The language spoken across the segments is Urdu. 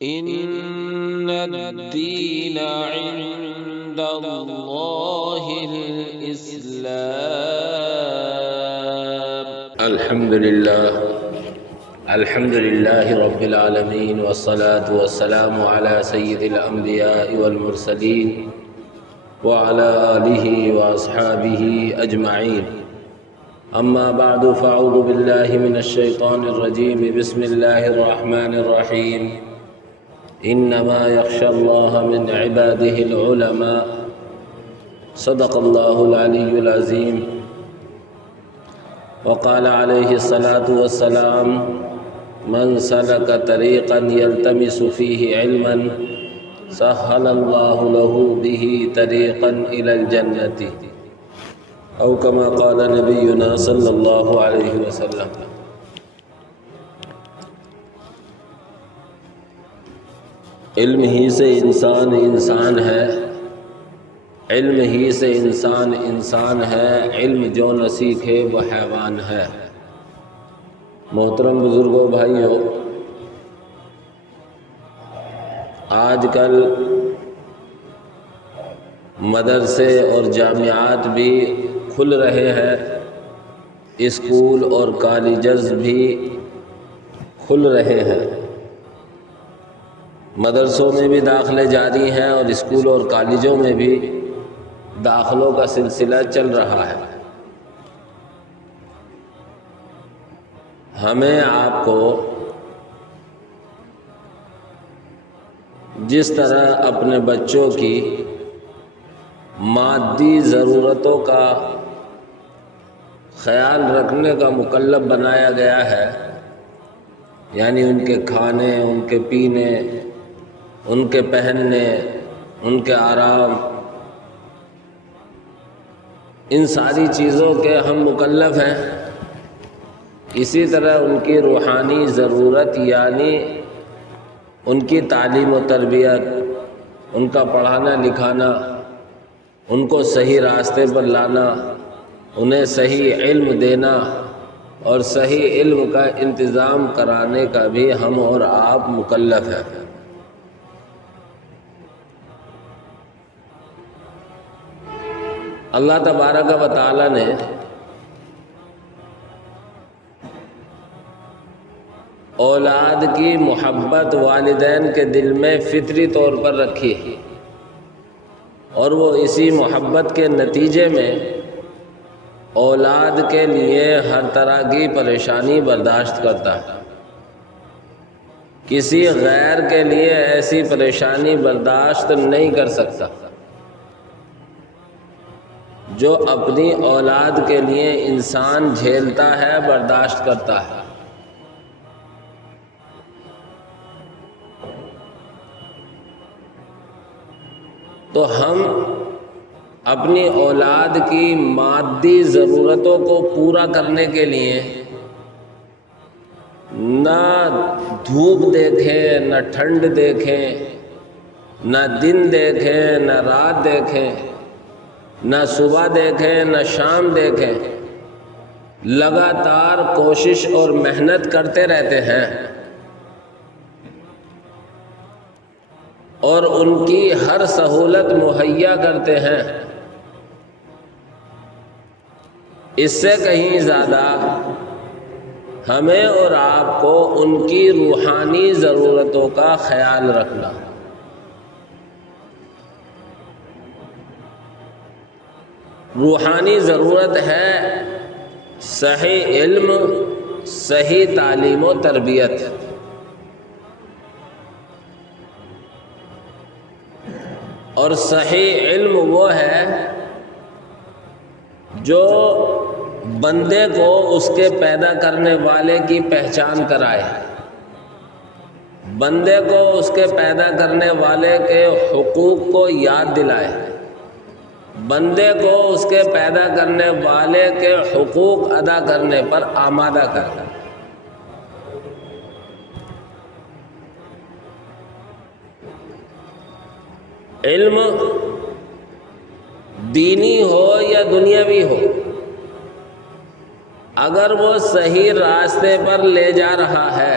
إن الدين عند الله الإسلام. الحمد لله رب العالمين، والصلاة والسلام على سيد الأنبياء والمرسلين وعلى آله وأصحابه أجمعين. أما بعد، فأعوذ بالله من الشيطان الرجيم. بسم الله الرحمن الرحيم. إنما يخشى الله من عباده العلماء. صدق الله العلي العظيم. وقال عليه الصلاة والسلام: من سلك طريقا يلتمس فيه علما سهل الله له به طريقا إلى الجنة، أو كما قال نبينا صلی اللہ علیہ وسلم. علم ہی سے انسان ہے، علم ہی سے انسان ہے، علم جو نہ سیکھے وہ حیوان ہے. محترم بزرگوں، بھائیوں، آج کل مدرسے اور جامعات بھی کھل رہے ہیں، اسکول اور کالجز بھی کھل رہے ہیں. مدرسوں میں بھی داخلے جاری ہیں اور اسکول اور کالجوں میں بھی داخلوں کا سلسلہ چل رہا ہے. ہمیں آپ کو جس طرح اپنے بچوں کی مادی ضرورتوں کا خیال رکھنے کا مکلف بنایا گیا ہے، یعنی ان کے کھانے، ان کے پینے، ان کے پہننے، ان کے آرام، ان ساری چیزوں کے ہم مکلف ہیں، اسی طرح ان کی روحانی ضرورت یعنی ان کی تعلیم و تربیت، ان کا پڑھانا لکھانا، ان کو صحیح راستے پر لانا، انہیں صحیح علم دینا اور صحیح علم کا انتظام کرانے کا بھی ہم اور آپ مکلف ہیں. اللہ تبارک و تعالی نے اولاد کی محبت والدین کے دل میں فطری طور پر رکھی ہے، اور وہ اسی محبت کے نتیجے میں اولاد کے لیے ہر طرح کی پریشانی برداشت کرتا ہے. کسی غیر کے لیے ایسی پریشانی برداشت نہیں کر سکتا جو اپنی اولاد کے لیے انسان جھیلتا ہے، برداشت کرتا ہے. تو ہم اپنی اولاد کی مادی ضرورتوں کو پورا کرنے کے لیے نہ دھوپ دیکھیں، نہ ٹھنڈ دیکھیں، نہ دن دیکھیں، نہ رات دیکھیں، نہ صبح دیکھیں، نہ شام دیکھیں، لگاتار کوشش اور محنت کرتے رہتے ہیں اور ان کی ہر سہولت مہیا کرتے ہیں. اس سے کہیں زیادہ ہمیں اور آپ کو ان کی روحانی ضرورتوں کا خیال رکھنا. روحانی ضرورت ہے صحیح علم، صحیح تعلیم و تربیت. اور صحیح علم وہ ہے جو بندے کو اس کے پیدا کرنے والے کی پہچان کرائے، بندے کو اس کے پیدا کرنے والے کے حقوق کو یاد دلائے، بندے کو اس کے پیدا کرنے والے کے حقوق ادا کرنے پر آمادہ کرے. علم دینی ہو یا دنیاوی ہو، اگر وہ صحیح راستے پر لے جا رہا ہے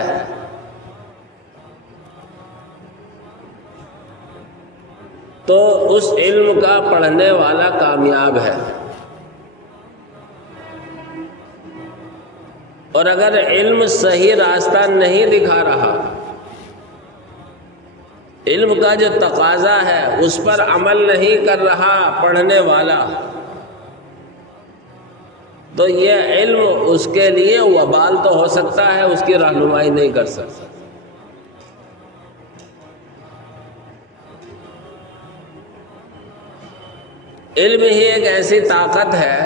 تو اس علم کا پڑھنے والا کامیاب ہے، اور اگر علم صحیح راستہ نہیں دکھا رہا، علم کا جو تقاضا ہے اس پر عمل نہیں کر رہا پڑھنے والا، تو یہ علم اس کے لیے وبال تو ہو سکتا ہے، اس کی رہنمائی نہیں کر سکتا۔ علم ہی ایک ایسی طاقت ہے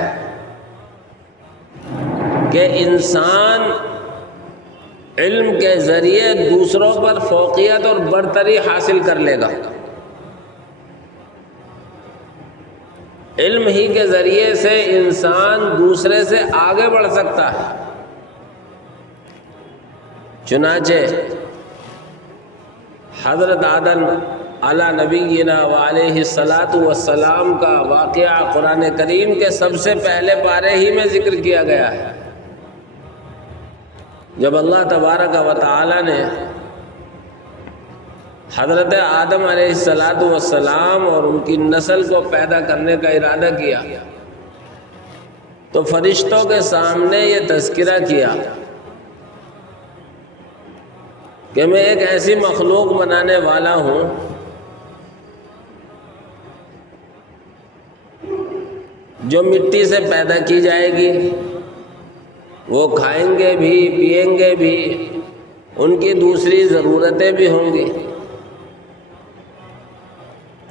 کہ انسان علم کے ذریعے دوسروں پر فوقیت اور برتری حاصل کر لے گا۔ علم ہی کے ذریعے سے انسان دوسرے سے آگے بڑھ سکتا ہے۔ چنانچہ حضرت آدم علی نبینا وعلیہ الصلاۃ والسلام کا واقعہ قرآن کریم کے سب سے پہلے پارے ہی میں ذکر کیا گیا ہے، جب اللہ تبارک و تعالی نے حضرت آدم علیہ الصلاۃ والسلام اور ان کی نسل کو پیدا کرنے کا ارادہ کیا تو فرشتوں کے سامنے یہ تذکرہ کیا کہ میں ایک ایسی مخلوق بنانے والا ہوں جو مٹی سے پیدا کی جائے گی، وہ کھائیں گے بھی پئیں گے بھی، ان کی دوسری ضرورتیں بھی ہوں گی۔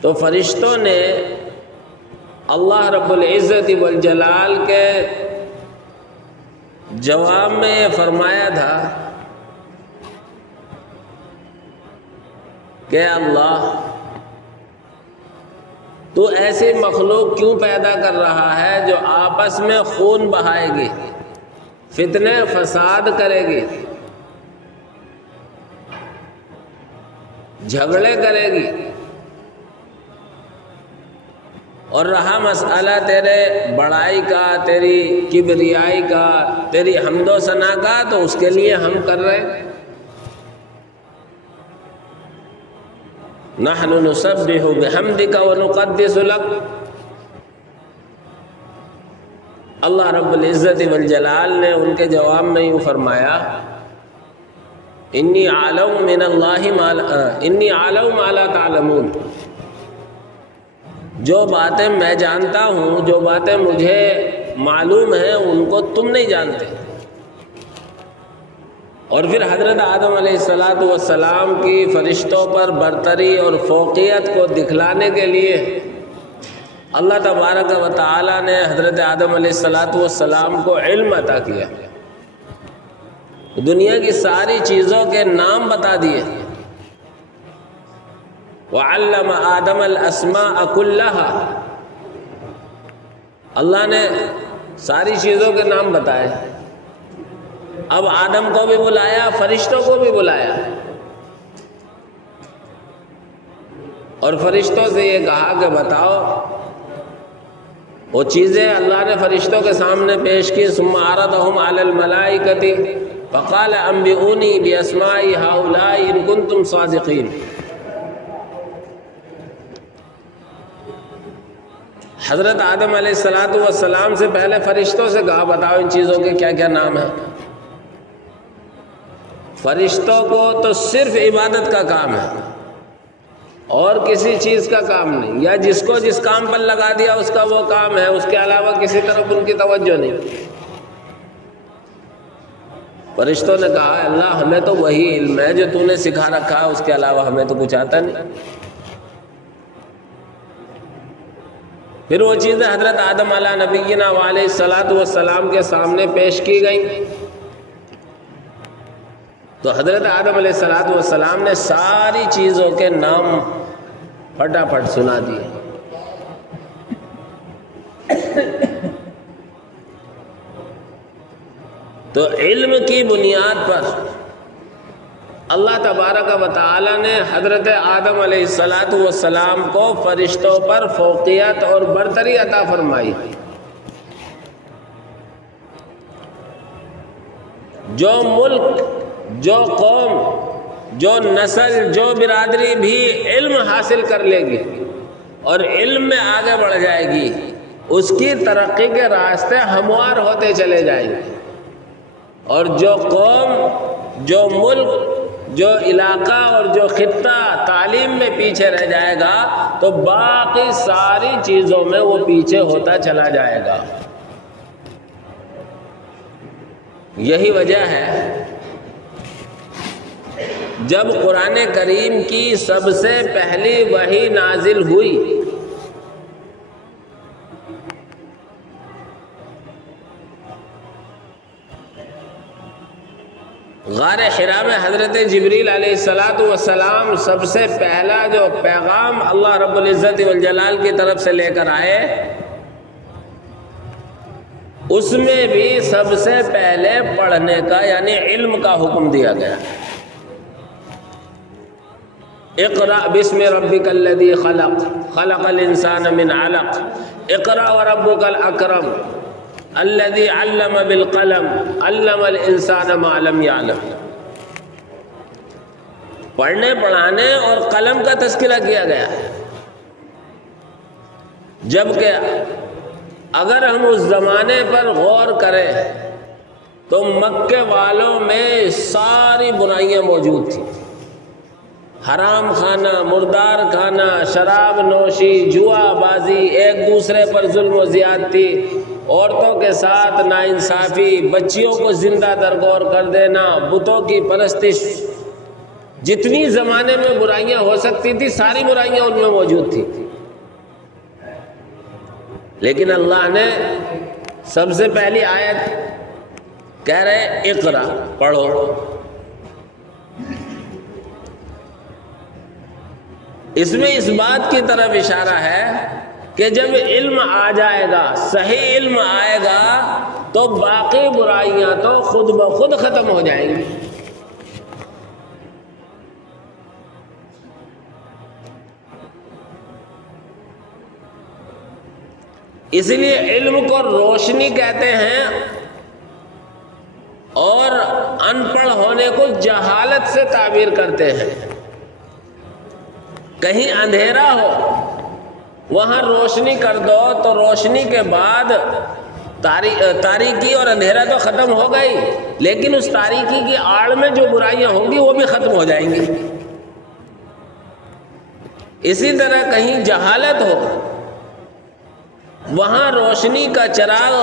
تو فرشتوں نے اللہ رب العزت والجلال کے جواب میں یہ فرمایا تھا کہ اللہ تو ایسی مخلوق کیوں پیدا کر رہا ہے جو آپس میں خون بہائے گی، فتنے فساد کرے گی، جھگڑے کرے گی، اور رہا مسئلہ تیرے بڑائی کا، تیری کبریائی کا، تیری حمد و ثنا کا، تو اس کے لیے ہم کر رہے ہیں۔ نحن نسبح بحمدک ونقدس لک، اللہ رب العزت والجلال نے ان کے جواب میں یوں فرمایا انی اعلم من اللہ انی اعلم ما لا تعلمون، جو باتیں میں جانتا ہوں، جو باتیں مجھے معلوم ہیں، ان کو تم نہیں جانتے۔ اور پھر حضرت آدم علیہ السلام کی فرشتوں پر برتری اور فوقیت کو دکھلانے کے لیے اللہ تبارک و تعالی نے حضرت آدم علیہ السلام کو علم عطا کیا، دنیا کی ساری چیزوں کے نام بتا دیے۔ وَعَلَّمَ آدَمَ الْأَسْمَاءَ كُلَّهَا، اللہ نے ساری چیزوں کے نام بتائے۔ اب آدم کو بھی بلایا، فرشتوں کو بھی بلایا، اور فرشتوں سے یہ کہا کہ بتاؤ وہ چیزیں اللہ نے فرشتوں کے سامنے پیش کی۔ ثم عرضهم على الملائکۃ فقال انبئونی باسماء هؤلاء ان کنتم صادقین۔ حضرت آدم علیہ السلام سے پہلے فرشتوں سے کہا بتاؤ ان چیزوں کے کیا کیا نام ہیں۔ فرشتوں کو تو صرف عبادت کا کام ہے اور کسی چیز کا کام نہیں، یا جس کو جس کام پر لگا دیا اس کا وہ کام ہے، اس کے علاوہ کسی طرف ان کی توجہ نہیں۔ فرشتوں نے کہا اللہ ہمیں تو وہی علم ہے جو تو نے سکھا رکھا ہے، اس کے علاوہ ہمیں تو کچھ آتا نہیں۔ پھر وہ چیزیں حضرت آدم علیہ نبینا وعلیہ السلام کے سامنے پیش کی گئیں، تو حضرت آدم علیہ السلام نے ساری چیزوں کے نام پھٹافٹ سنا دیے۔ تو علم کی بنیاد پر اللہ تبارک و تعالی نے حضرت آدم علیہ السلام کو فرشتوں پر فوقیت اور برتری عطا فرمائی۔ جو ملک، جو قوم، جو نسل، جو برادری بھی علم حاصل کر لے گی اور علم میں آگے بڑھ جائے گی، اس کی ترقی کے راستے ہموار ہوتے چلے جائیں گے، اور جو قوم، جو ملک، جو علاقہ اور جو خطہ تعلیم میں پیچھے رہ جائے گا تو باقی ساری چیزوں میں وہ پیچھے ہوتا چلا جائے گا۔ یہی وجہ ہے جب قرآن کریم کی سب سے پہلی وحی نازل ہوئی غار حرا میں حضرت جبریل علیہ السلام سب سے پہلا جو پیغام اللہ رب العزت والجلال کی طرف سے لے کر آئے، اس میں بھی سب سے پہلے پڑھنے کا یعنی علم کا حکم دیا گیا۔ اقرأ بسم ربک الذی خلق، خلق الانسان من علق، اقرأ وربک الاکرم الذی علم بالقلم، علم الانسان ما لم یعلم۔ پڑھنے، پڑھانے اور قلم کا تذکرہ کیا گیا، جبکہ اگر ہم اس زمانے پر غور کریں تو مکے والوں میں ساری برائیاں موجود تھیں، حرام کھانا، مردار کھانا، شراب نوشی، جوا بازی، ایک دوسرے پر ظلم و زیادتی، عورتوں کے ساتھ ناانصافی، بچیوں کو زندہ درگور کر دینا، بتوں کی پرستش، جتنی زمانے میں برائیاں ہو سکتی تھی ساری برائیاں ان میں موجود تھی۔ لیکن اللہ نے سب سے پہلی آیت کہہ رہے اقرا، پڑھو۔ اس میں اس بات کی طرف اشارہ ہے کہ جب علم آ جائے گا، صحیح علم آئے گا تو باقی برائیاں تو خود بخود ختم ہو جائیں گی۔ اس لیے علم کو روشنی کہتے ہیں، اور ان پڑھ ہونے کو جہالت سے تعبیر کرتے ہیں۔ کہیں اندھیرا ہو وہاں روشنی کر دو تو روشنی کے بعد تاریکی اور اندھیرا تو ختم ہو گئی، لیکن اس تاریکی کی آڑ میں جو برائیاں ہوں گی وہ بھی ختم ہو جائیں گی۔ اسی طرح کہیں جہالت ہو وہاں روشنی کا چراغ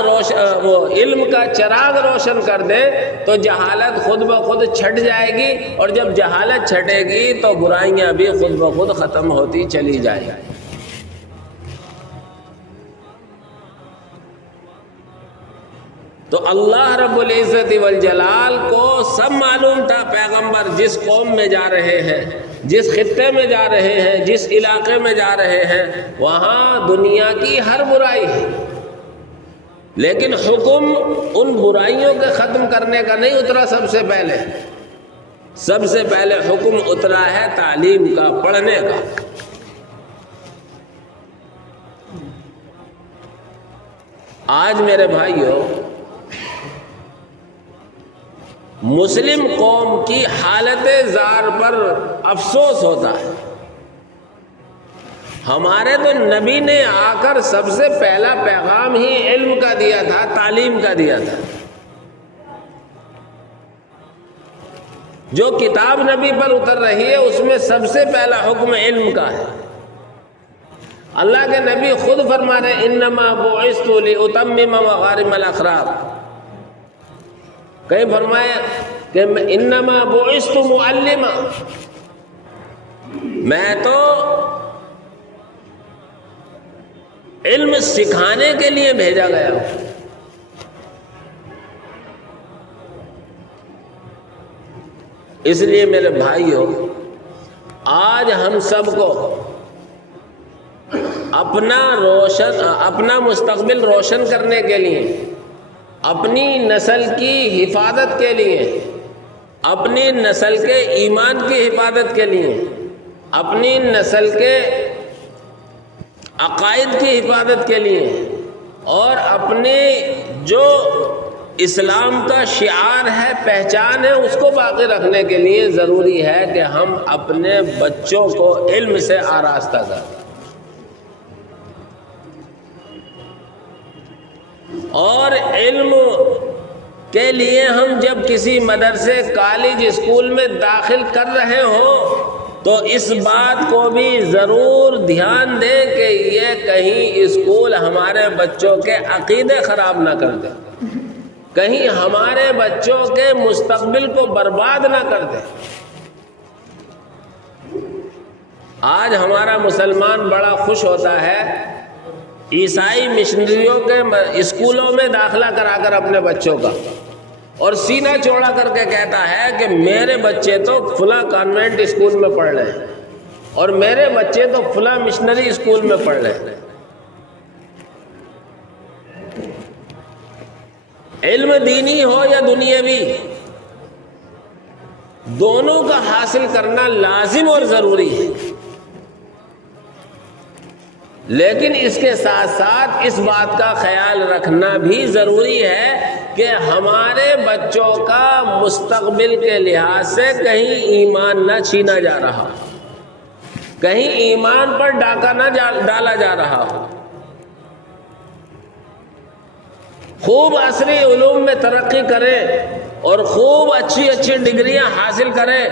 وہ علم کا چراغ روشن کر دے تو جہالت خود بخود چھٹ جائے گی، اور جب جہالت چھٹے گی تو برائیاں بھی خود بخود ختم ہوتی چلی جائیں گی۔ تو اللہ رب العزت والجلال کو سب معلوم تھا پیغمبر جس قوم میں جا رہے ہیں، جس خطے میں جا رہے ہیں، جس علاقے میں جا رہے ہیں، وہاں دنیا کی ہر برائی ہے، لیکن حکم ان برائیوں کے ختم کرنے کا نہیں اترا۔ سب سے پہلے حکم اترا ہے تعلیم کا، پڑھنے کا۔ آج میرے بھائیوں، مسلم قوم کی حالت زار پر افسوس ہوتا ہے۔ ہمارے تو نبی نے آ کر سب سے پہلا پیغام ہی علم کا دیا تھا، تعلیم کا دیا تھا۔ جو کتاب نبی پر اتر رہی ہے اس میں سب سے پہلا حکم علم کا ہے۔ اللہ کے نبی خود فرما رہے انما بعثت لاتمم مکارم الاخلاق، کہیں فرمایا کہ انما بعثت معلما، میں تو علم سکھانے کے لیے بھیجا گیا ہوں۔ اس لیے میرے بھائیوں، آج ہم سب کو اپنا مستقبل روشن کرنے کے لیے، اپنی نسل کی حفاظت کے لیے، اپنی نسل کے ایمان کی حفاظت کے لیے، اپنی نسل کے عقائد کی حفاظت کے لیے، اور اپنے جو اسلام کا شعار ہے، پہچان ہے، اس کو باقی رکھنے کے لیے ضروری ہے کہ ہم اپنے بچوں کو علم سے آراستہ کریں۔ اور علم کے لیے ہم جب کسی مدرسے کالج اسکول میں داخل کر رہے ہوں تو اس بات کو بھی ضرور دھیان دیں کہ یہ کہیں اسکول ہمارے بچوں کے عقیدے خراب نہ کر دے، کہیں ہمارے بچوں کے مستقبل کو برباد نہ کر دے۔ آج ہمارا مسلمان بڑا خوش ہوتا ہے عیسائی مشنریوں کے اسکولوں میں داخلہ کرا کر اپنے بچوں کا، اور سینہ چوڑا کر کے کہتا ہے کہ میرے بچے تو فلاں کانوینٹ اسکول میں پڑھ رہے ہیں اور میرے بچے تو فلاں مشنری اسکول میں پڑھ رہے ہیں۔ علم دینی ہو یا دنیاوی، دونوں کا حاصل کرنا لازم اور ضروری ہے، لیکن اس کے ساتھ ساتھ اس بات کا خیال رکھنا بھی ضروری ہے کہ ہمارے بچوں کا مستقبل کے لحاظ سے کہیں ایمان نہ چھینا جا رہا، کہیں ایمان پر ڈاکہ نہ ڈالا جا رہا ہو۔ خوب عصری علوم میں ترقی کریں اور خوب اچھی اچھی ڈگریاں حاصل کریں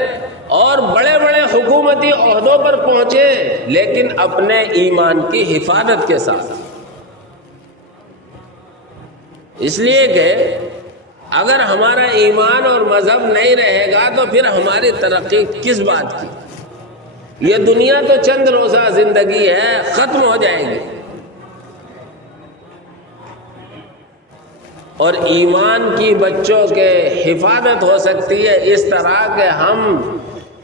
اور بڑے بڑے حکومتی عہدوں پر پہنچے، لیکن اپنے ایمان کی حفاظت کے ساتھ۔ اس لیے کہ اگر ہمارا ایمان اور مذہب نہیں رہے گا تو پھر ہماری ترقی کس بات کی؟ یہ دنیا تو چند روزہ زندگی ہے، ختم ہو جائے گی، اور ایمان کی بچوں کے حفاظت ہو سکتی ہے اس طرح کہ ہم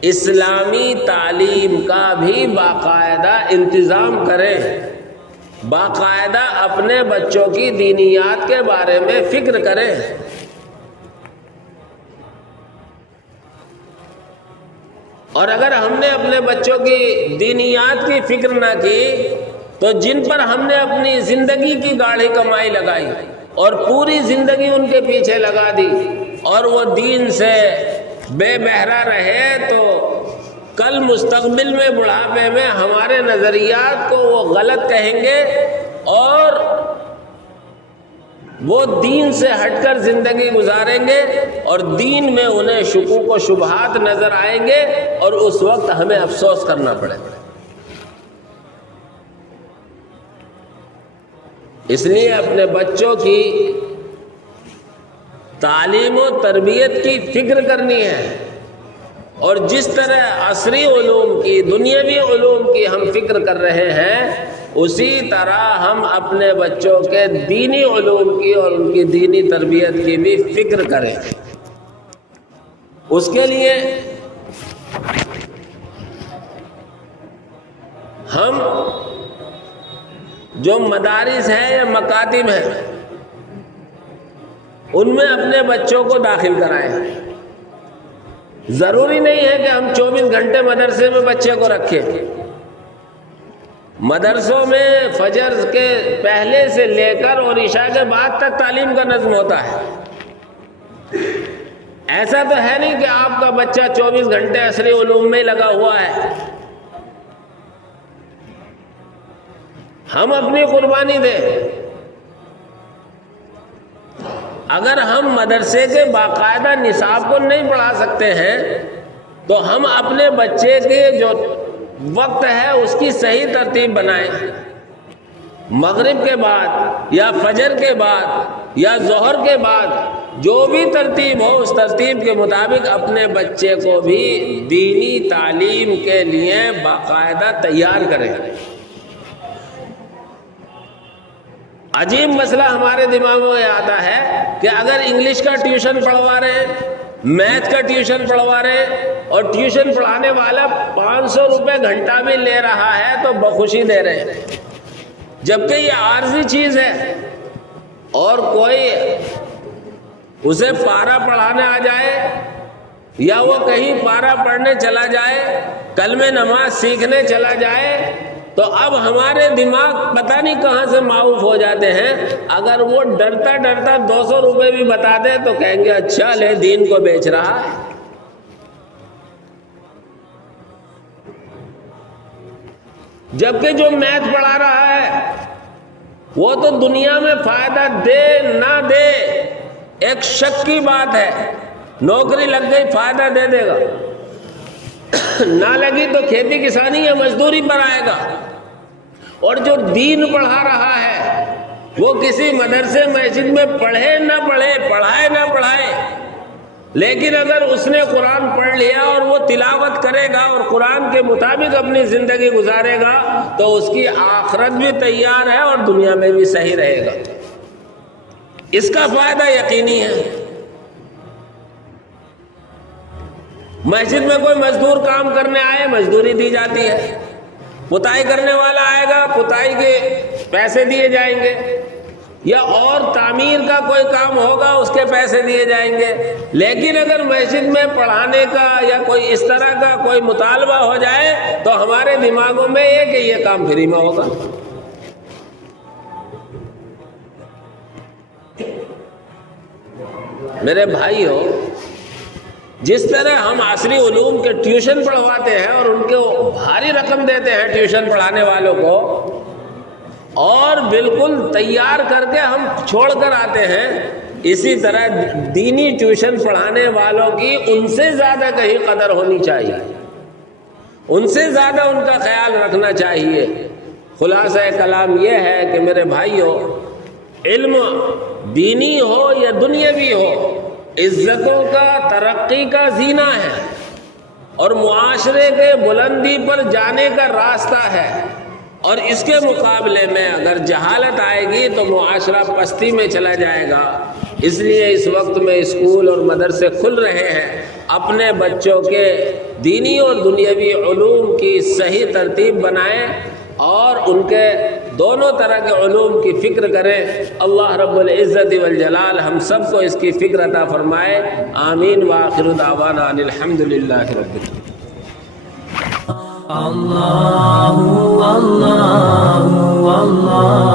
اسلامی تعلیم کا بھی باقاعدہ انتظام کریں، باقاعدہ اپنے بچوں کی دینیات کے بارے میں فکر کریں۔ اور اگر ہم نے اپنے بچوں کی دینیات کی فکر نہ کی تو جن پر ہم نے اپنی زندگی کی گاڑھی کمائی لگائی اور پوری زندگی ان کے پیچھے لگا دی اور وہ دین سے بے بہرا رہے تو کل مستقبل میں بڑھاپے میں ہمارے نظریات کو وہ غلط کہیں گے اور وہ دین سے ہٹ کر زندگی گزاریں گے اور دین میں انہیں شکوک و شبہات نظر آئیں گے اور اس وقت ہمیں افسوس کرنا پڑے گا۔ اس لیے اپنے بچوں کی تعلیم و تربیت کی فکر کرنی ہے، اور جس طرح عصری علوم کی، دنیاوی علوم کی ہم فکر کر رہے ہیں، اسی طرح ہم اپنے بچوں کے دینی علوم کی اور ان کی دینی تربیت کی بھی فکر کریں۔ اس کے لیے ہم جو مدارس ہیں یا مکاتب ہیں ان میں اپنے بچوں کو داخل کرائیں۔ ضروری نہیں ہے کہ ہم 24 گھنٹے مدرسے میں بچے کو رکھیں۔ مدرسوں میں فجر کے پہلے سے لے کر اور عشاء کے بعد تک تعلیم کا نظم ہوتا ہے۔ ایسا تو ہے نہیں کہ آپ کا بچہ 24 گھنٹے عصری علوم میں لگا ہوا ہے۔ ہم اپنی قربانی دیں۔ اگر ہم مدرسے کے باقاعدہ نصاب کو نہیں پڑھا سکتے ہیں تو ہم اپنے بچے کے جو وقت ہے اس کی صحیح ترتیب بنائیں۔ مغرب کے بعد یا فجر کے بعد یا ظہر کے بعد جو بھی ترتیب ہو اس ترتیب کے مطابق اپنے بچے کو بھی دینی تعلیم کے لیے باقاعدہ تیار کریں۔ عجیب مسئلہ ہمارے دماغوں میں آتا ہے کہ اگر انگلش کا ٹیوشن پڑھوا رہے ہیں، میتھ کا ٹیوشن پڑھوا رہے ہیں اور ٹیوشن پڑھانے والا 500 روپے گھنٹہ بھی لے رہا ہے تو بخوشی دے رہے ہیں، جبکہ یہ عارضی چیز ہے۔ اور کوئی اسے پارا پڑھانے آ جائے یا وہ کہیں پارا پڑھنے چلا جائے، کلمہ نماز سیکھنے چلا جائے، تو اب ہمارے دماغ پتہ نہیں کہاں سے معاف ہو جاتے ہیں۔ اگر وہ ڈرتا ڈرتا 200 روپے بھی بتا دے تو کہیں گے اچھا لے دین کو بیچ رہا ہے۔ جبکہ جو میتھ پڑھا رہا ہے وہ تو دنیا میں فائدہ دے نہ دے ایک شک کی بات ہے. نوکری لگ گئی فائدہ دے دے گا، نہ لگی تو کھیتی کسانی یا مزدوری پر آئے گا. اور جو دین پڑھا رہا ہے وہ کسی مدرسے مسجد میں پڑھے نہ پڑھے، پڑھائے نہ پڑھائے، لیکن اگر اس نے قرآن پڑھ لیا اور وہ تلاوت کرے گا اور قرآن کے مطابق اپنی زندگی گزارے گا تو اس کی آخرت بھی تیار ہے اور دنیا میں بھی صحیح رہے گا. اس کا فائدہ یقینی ہے. مسجد میں کوئی مزدور کام کرنے آئے، مزدوری دی جاتی ہے. پتائی کرنے والا آئے گا، پتائی کے پیسے دیے جائیں گے. یا اور تعمیر کا کوئی کام ہوگا، اس کے پیسے دیے جائیں گے. لیکن اگر مسجد میں پڑھانے کا یا کوئی اس طرح کا کوئی مطالبہ ہو جائے تو ہمارے دماغوں میں یہ کہ یہ کام فری میں ہوگا. میرے بھائیو، جس طرح ہم عصری علوم کے ٹیوشن پڑھواتے ہیں اور ان کو بھاری رقم دیتے ہیں ٹیوشن پڑھانے والوں کو، اور بالکل تیار کر کے ہم چھوڑ کر آتے ہیں، اسی طرح دینی ٹیوشن پڑھانے والوں کی ان سے زیادہ کہیں قدر ہونی چاہیے، ان سے زیادہ ان کا خیال رکھنا چاہیے. خلاصہ کلام یہ ہے کہ میرے بھائیو، علم دینی ہو یا دنیاوی ہو، عزتوں کا، ترقی کا زینہ ہے اور معاشرے کے بلندی پر جانے کا راستہ ہے. اور اس کے مقابلے میں اگر جہالت آئے گی تو معاشرہ پستی میں چلا جائے گا. اس لیے اس وقت میں اسکول اور مدرسے کھل رہے ہیں. اپنے بچوں کے دینی اور دنیاوی علوم کی صحیح ترتیب بنائیں اور ان کے دونوں طرح کے علوم کی فکر کریں. اللہ رب العزت والجلال ہم سب کو اس کی فکر عطا فرمائے. آمین. وآخر دعوانا ان الحمد للہ رب العالمین. اللہ اللہ اللہ